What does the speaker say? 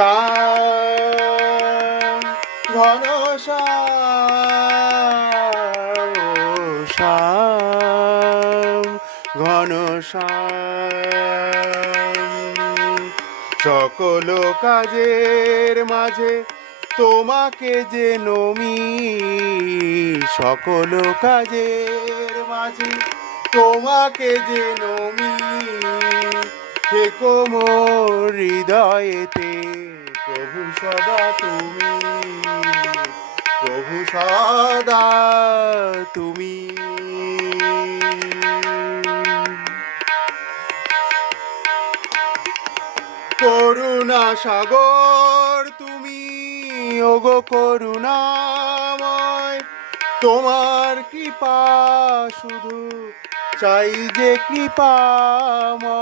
শ্যাম ঘন শ্যাম শ্যাম ঘন শ্যাম সকল কাজের মাঝে তোমাকে যে নমি সকল কাজের মাঝে তোমাকে যে নমি থেকো মোর হৃদয়েতে প্রভু সদা তুমি প্রভু সদা তুমি করুণা সাগর তুমি ওগো করুণাময় তোমার কৃপা শুধু চাই যে কৃপাময়